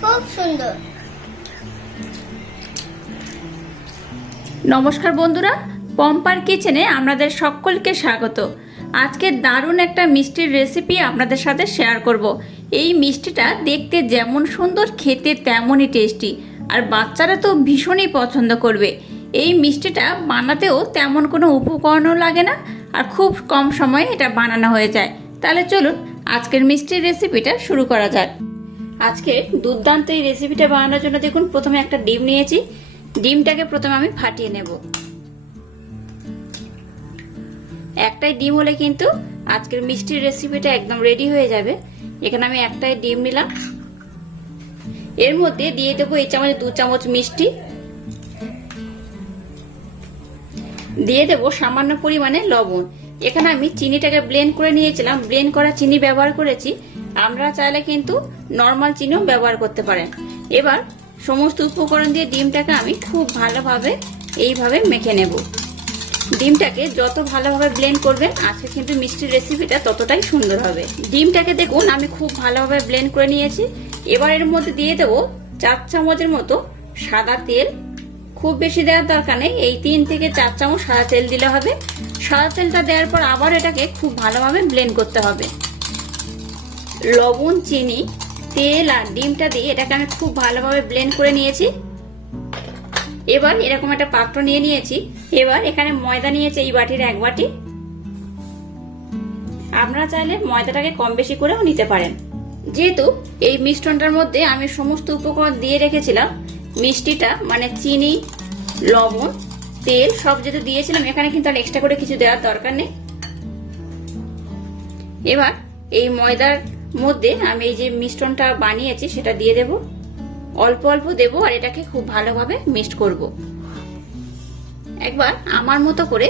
খুব সুন্দর। নমস্কার বন্ধুরা, পম্পার কিচেনে আপনাদের সকলকে স্বাগত। আজকে দারুণ একটা মিষ্টির রেসিপি আপনাদের সাথে শেয়ার করব। এই মিষ্টিটা দেখতে যেমন সুন্দর, খেতে তেমনই টেস্টি, আর বাচ্চারা তো ভীষণই পছন্দ করবে। এই মিষ্টিটা বানাতেও তেমন কোনো উপকরণও লাগে না, আর খুব কম সময়ে এটা বানানো হয়ে যায়। তাহলে চলুন আজকের মিষ্টির রেসিপিটা শুরু করা যাক। আজকে দুর্দান্ত এই রেসিপিটা বানানোর জন্য দেখুন, প্রথমে একটা ডিম নিয়েছি। ডিমটাকে প্রথমে আমি ফাটিয়ে নেব। একটাই ডিম হলে কিন্তু আজকের মিষ্টির রেসিপিটা একদম রেডি হয়ে যাবে। এখানে আমি একটাই ডিম নিলাম। এর মধ্যে দিয়ে দেবো এই চামচে 2 চামচ মিষ্টি, দিয়ে দেবো সামান্য পরিমাণে লবণ। এখানে আমি চিনিটাকে ব্লেন্ড করে নিয়েছিলাম, ব্লেন্ড করা চিনি ব্যবহার করেছি। আমরা চাইলে কিন্তু নর্মাল চিনিও ব্যবহার করতে পারেন। এবার সমস্ত উপকরণ দিয়ে ডিমটাকে আমি খুব ভালোভাবে এইভাবে মেখে নেব। ডিমটাকে যত ভালোভাবে ব্লেন্ড করবেন আজকে কিন্তু মিষ্টির রেসিপিটা ততটাই সুন্দর হবে। ডিমটাকে দেখুন আমি খুব ভালোভাবে ব্লেন্ড করে নিয়েছি। এবার এর মধ্যে দিয়ে দেবো 4 চামচের মতো সাদা তেল। খুব বেশি দেওয়ার দরকার নেই, এই 3 থেকে 4 চামচ সাদা তেল দিলে হবে। সাদা তেলটা দেওয়ার পর আবার এটাকে খুব ভালোভাবে ব্লেন্ড করতে হবে। লবণ, চিনি, তেল আর ডিমটা দিয়ে এটাকে আমি খুব ভালোভাবে ব্লেন্ড করে নিয়েছি। এবার এরকম একটা পাত্র নিয়ে নিয়েছি। এবার এখানে ময়দা নিয়েছি এই বাটির 1 বাটি। আপনারা চাইলে ময়দাটাকে কম বেশি করেও নিতে পারেন। যেহেতু এই মিশ্রণটার মধ্যে আমি সমস্ত উপকরণ দিয়ে রেখেছিলাম, মিষ্টিটা মানে চিনি, লবণ, তেল সব যেহেতু দিয়েছিলাম, এখানে কিন্তু আর এক্সট্রা করে কিছু দেওয়ার দরকার নেই। এবার এই ময়দার মধ্যে আমি এই যে মিশ্রণটা বানিয়েছি সেটা দিয়ে দেব। অল্প অল্প দেব আর এটাকে খুব ভালোভাবে মিক্সড করব। একবার আমার মতো করে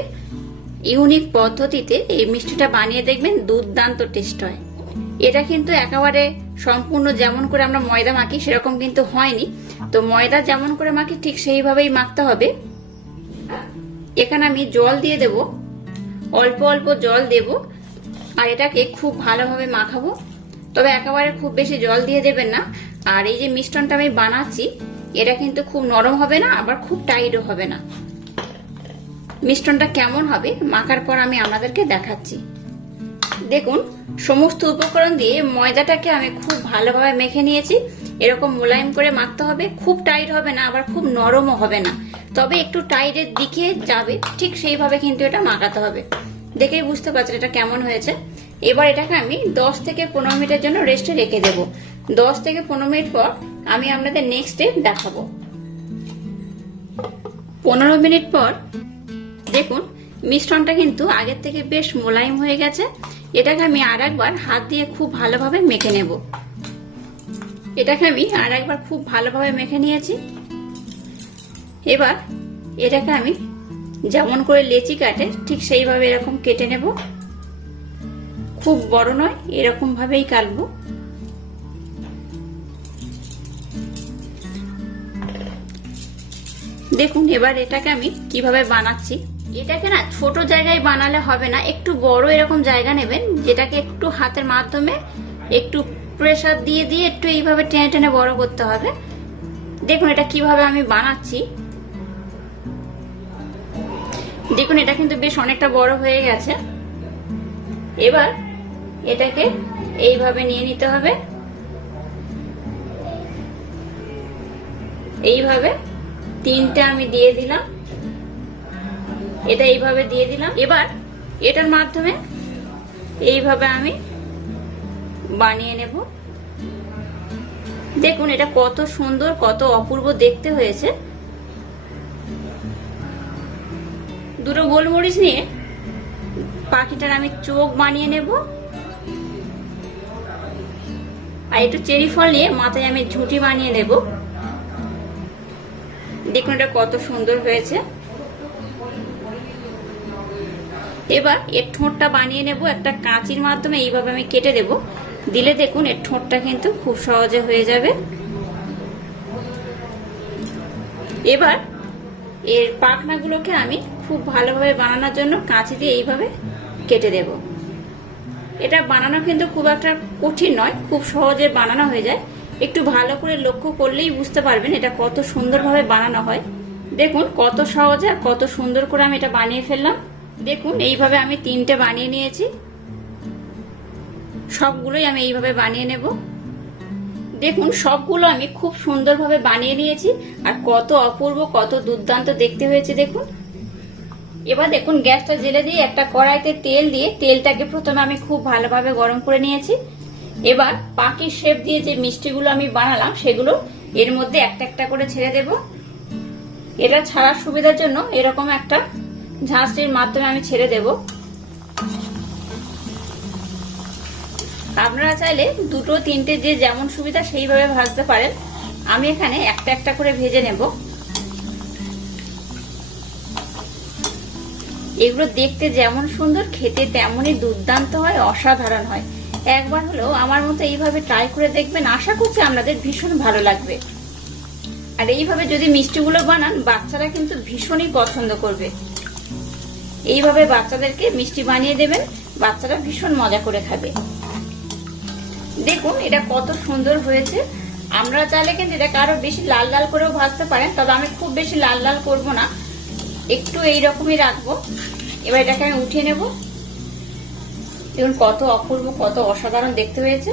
ইউনিক পদ্ধতিতে এই মিষ্টিটা বানিয়ে দেখবেন, দুর্দান্ত টেস্ট হয়। এটা কিন্তু একেবারে সম্পূর্ণ যেমন করে আমরা ময়দা মাখি সেরকম কিন্তু হয়নি। তো ময়দা যেমন করে মাখি ঠিক সেইভাবেই মাখতে হবে। এখানে আমি জল দিয়ে দেব, অল্প অল্প জল দেব আর এটাকে খুব ভালোভাবে মাখাবো। তবে একেবারে খুব বেশি জল দিয়ে দেবেন না। আর এই যে মিশ্রণটা আমি বানাচ্ছি এটা কিন্তু খুব নরম হবে না, আবার খুব টাইটও হবে না। মিশ্রণটা কেমন হবে মাখার পর আমি আপনাদেরকে দেখাচ্ছি। দেখুন সমস্ত উপকরণ দিয়ে ময়দাটাকে আমি খুব ভালোভাবে মেখে নিয়েছি। এরকম মোলায়েম করে মাখতে হবে, খুব টাইট হবে না আবার খুব নরমও হবে না, তবে একটু টাইটের দিকে যাবে, ঠিক সেইভাবে কিন্তু এটা মাখাতে হবে। দেখেই বুঝতে পারছেন এটা কেমন হয়েছে। এবার এটাকে আমি 10 থেকে 15 মিনিটের জন্য রেস্টে রেখে দেব। 10 থেকে 15 মিনিট পর আমি আপনাদের নেক্সট স্টেপ দেখাবো। 15 মিনিট পর দেখুন মিশ্রণটা কিন্তু আগের থেকে বেশ মোলায়েম হয়ে গেছে। এটাকে আমি আর একবার হাত দিয়ে খুব ভালোভাবে মেখে নেব। এটাকে আমি আর একবার খুব ভালোভাবে মেখে নিয়েছি। এবার এটাকে আমি যেমন করে লেচি কাটে ঠিক সেইভাবে এরকম কেটে নেব। খুব বড় নয়, এরকম ভাবেই কাটবো। দেখুন এবার এটাকে আমি কিভাবে বানাচ্ছি। এটাকে না ছোট জায়গায় বানালে হবে না, একটু বড় এরকম জায়গা নেবেন, যেটাকে একটু হাতের মাধ্যমে একটু প্রেসার দিয়ে দিয়ে একটু এইভাবে টেনে টেনে বড় করতে হবে। দেখুন এটা কিভাবে আমি বানাচ্ছি। দেখুন এটা কিন্তু বেশ অনেকটা বড় হয়ে গেছে। এবার এটাকে এইভাবে নিয়ে নিতে হবে। এইভাবে 3টে আমি দিয়ে দিলাম, এটা এইভাবে দিয়ে দিলাম। এবার এটার মাধ্যমে এইভাবে আমি বানিয়ে নেব। দেখুন এটা কত সুন্দর, কত অপূর্ব দেখতে হয়েছে। দুটো গোলমরিচ নিয়ে পাখিটার আমি চোখ বানিয়ে নেব, আর একটু চেরি ফল নিয়ে মাথায় আমি ঝুঁটি বানিয়ে নেব। দেখুন এটা কত সুন্দর হয়েছে। এবার এর ঠোঁটটা বানিয়ে নেব একটা কাঁচির মাধ্যমে, এইভাবে আমি কেটে দেব। দিলে দেখুন এর ঠোঁটটা কিন্তু খুব সহজে হয়ে যাবে। এবার এর পাখনাগুলোকে আমি খুব ভালোভাবে বানানোর জন্য কাঁচি দিয়ে এইভাবে কেটে দেব। এটা বানানো কিন্তু খুব একটা কঠিন নয়, খুব সহজে বানানো হয়ে যায়। একটু ভালো করে লক্ষ্য করলেই বুঝতে পারবেন এটা কত সুন্দরভাবে বানানো হয়। দেখুন কত সহজে আর কত সুন্দর করে আমি এটা বানিয়ে ফেললাম। দেখুন এইভাবে আমি 3টে বানিয়ে নিয়েছি, সবগুলোই আমি এইভাবে বানিয়ে নেব। দেখুন সবগুলো আমি খুব সুন্দরভাবে বানিয়ে নিয়েছি আর কত অপূর্ব কত দুর্দান্ত দেখতে হয়েছে দেখুন। এবার দেখুন গ্যাসটা জেলে দিয়ে একটা কড়াইতে তেল দিয়ে তেলটাকে প্রথমে আমি খুব ভালোভাবে গরম করে নিয়েছি। এবার পাখির শেপ দিয়ে যে মিষ্টিগুলো আমি বানালাম সেগুলো এর মধ্যে একটা একটা করে ছেড়ে দেব। এটা ছাড়ার সুবিধার জন্য এরকম একটা ঝাঁঝরির মাধ্যমে আমি ছেড়ে দেব। আপনারা চাইলে 2, 3টে যে যেমন সুবিধা সেইভাবে ভাজতে পারেন। আমি এখানে একটা একটা করে ভেজে নেব। এগুলো দেখতে যেমন সুন্দর, খেতে তেমনই দুর্দান্ত হয়, অসাধারণ হয়। একবার হলেও আমার মতো এইভাবে ট্রাই করে দেখবেন, আশা করছি আপনাদের ভীষণ ভালো লাগবে। আর এইভাবে যদি মিষ্টিগুলো বানান বাচ্চারা কিন্তু ভীষণই পছন্দ করবে। এইভাবে বাচ্চাদেরকে মিষ্টি বানিয়ে দেবেন, বাচ্চারা ভীষণ মজা করে খাবে। দেখুন এটা কত সুন্দর হয়েছে। আমরা চাইলে কিন্তু এটাকে আরো বেশি লাল লাল করেও ভাজতে পারেন, তবে আমি খুব বেশি লাল লাল করব না, একটু এইরকমই রাখবো। এবার এটাকে আমি উঠিয়ে নেব। দেখুন কত অপূর্ব কত অসাধারণ দেখতে হয়েছে।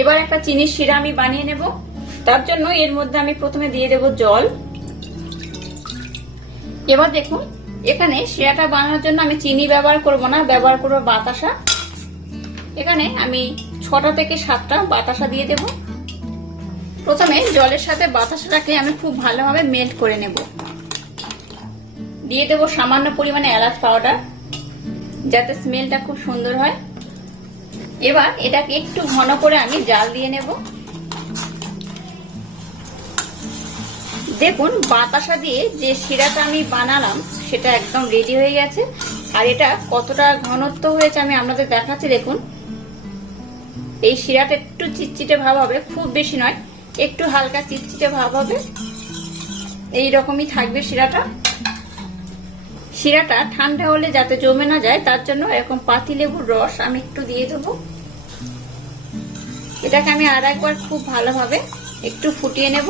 এবার একটা চিনির শিরা আমি বানিয়ে নেব। তার জন্য এর মধ্যে আমি প্রথমে দিয়ে দেব জল। এবার দেখুন এখানে শিরাটা বানানোর জন্য আমি চিনি ব্যবহার করব না, ব্যবহার করব বাতাসা। এখানে আমি 6টা থেকে 7টা বাতাসা দিয়ে দেব। প্রথমে জলের সাথে বাতাসাটাকে আমি খুব ভালোভাবে মেল্ট করে নেব। দিয়ে দেব সামান্য পরিমাণে এলাচ পাউডার, যাতে স্মেলটা খুব সুন্দর হয়। এবার এটাকে একটু ঘন করে আমি জাল দিয়ে নেব। দেখুন বাতাসা দিয়ে যে শিরাটা আমি বানালাম সেটা একদম রেডি হয়ে গেছে। আর এটা কতটা ঘনত্ব হয়েছে আমি আপনাদের দেখাচ্ছি। দেখুন এই শিরাটা একটু চিটচিটে ভাব হবে, খুব বেশি নয়, একটু হালকা চিটচিটে ভাব হবে, এইরকমই থাকবে শিরাটা। শিরাটা ঠান্ডা হলে যাতে জমে না যায় তার জন্য এরকম পাতিলেবুর রস আমি একটু দিয়ে দেবো। এটাকে আমি আর একবার খুব ভালোভাবে একটু ফুটিয়ে নেব।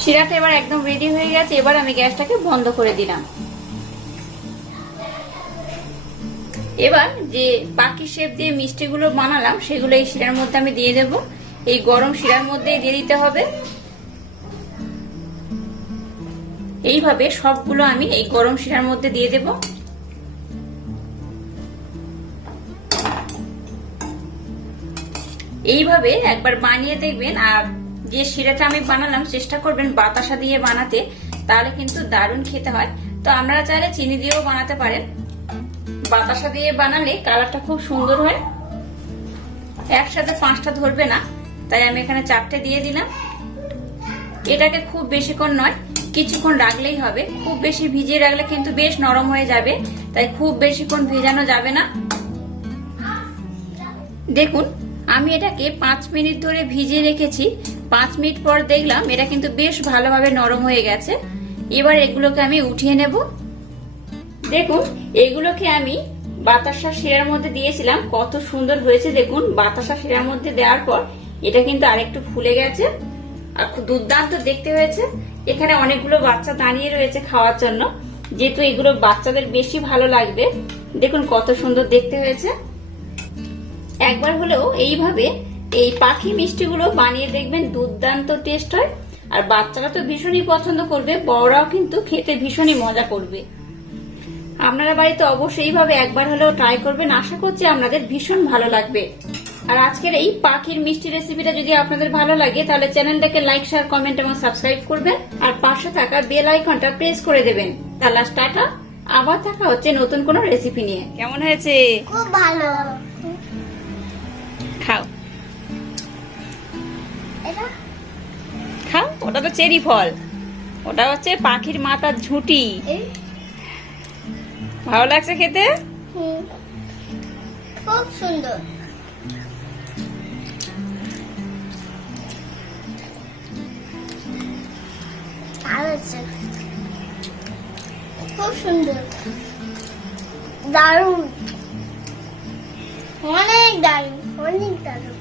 শিরাটা এবার একদম রেডি হয়ে গেছে। এবার আমি গ্যাসটাকে বন্ধ করে দিলাম। এবার যে পাখি শেপ দিয়ে মিষ্টিগুলো বানালাম সেগুলো এই শিরার মধ্যে আমি দিয়ে দেব। এই গরম শিরার মধ্যেই দিয়ে দিতে হবে। এইভাবে সবগুলো আমি এই গরম শিরার মধ্যে দিয়ে দেব। এইভাবে একবার বানিয়ে দেখবেন। আর যে শিরাটা আমি বানালাম চেষ্টা করবেন বাতাসা দিয়ে বানাতে, তাহলে কিন্তু দারুণ খেতে হয়। তো আপনারা চাইলে চিনি দিয়েও বানাতে পারেন, বাতাসা দিয়ে বানালে কালারটা খুব সুন্দর হয়। একসাথে 5টা ধরবে না, তাই আমি এখানে 4টে দিয়ে দিলাম। এটাকে খুব বেশিক্ষণ নয়, কিছুক্ষণ রাখলেই হবে। খুব বেশি ভিজিয়ে রাখলে কিন্তু বেশ নরম হয়ে যাবে, তাই খুব বেশিক্ষণ ভেজানো যাবে না। দেখুন আমি এটাকে 5 মিনিট ধরে ভিজিয়ে রেখেছি। 5 মিনিট পর দেখলাম এটা কিন্তু বেশ ভালোভাবে নরম হয়ে গেছে। এবার এগুলোকে আমি উঠিয়ে নেব। দেখুন এগুলোকে আমি বাতাসা শিরার মধ্যে দিয়েছিলাম, কত সুন্দর হয়েছে। দেখুন বাতাসা শিরার মধ্যে দেওয়ার পর এটা কিন্তু আরেকটু ফুলে গেছে আর খুব দুর্দান্ত দেখতে হয়েছে। এখানে অনেকগুলো বাচ্চা দাঁড়িয়ে রয়েছে খাওয়ার জন্য, যেহেতু এগুলো বাচ্চাদের বেশি ভালো লাগবে। দেখুন কত সুন্দর দেখতে হয়েছে। একবার হলেও এইভাবে এই পাখি মিষ্টিগুলো বানিয়ে দেখবেন, দুর্দান্ত টেস্ট হয়। আর বাচ্চারা তো ভীষণই পছন্দ করবে, বড়রাও কিন্তু খেতে ভীষণই মজা করবে। আপনারা বাড়িতে অবশ্যই এইভাবে একবার হলেও ট্রাই করবেন, আশা করছি আপনাদের ভীষণ ভালো লাগবে। আর আজকের এই পাখির মিষ্টি রেসিপিটা যদি আপনাদের ভালো লাগে তাহলে চ্যানেলটাকে লাইক, শেয়ার, কমেন্ট এবং সাবস্ক্রাইব করবেন। আর পাশে থাকা বেল আইকনটা প্রেস করে দেবেন। তাহলে টাটা, আবার দেখা হচ্ছে নতুন কোনো রেসিপি নিয়ে। কেমন হয়েছে? খুব ভালো। খাও খাও। ওটা তো চেরি ফল, ওটা হচ্ছে পাখির মাথার ঝুঁটি। ভালো লাগছে খেতে? খুব সুন্দর। ভালো আছে, খুব সুন্দর, দারুণ, অনেক দারুণ, অনেক দারুণ।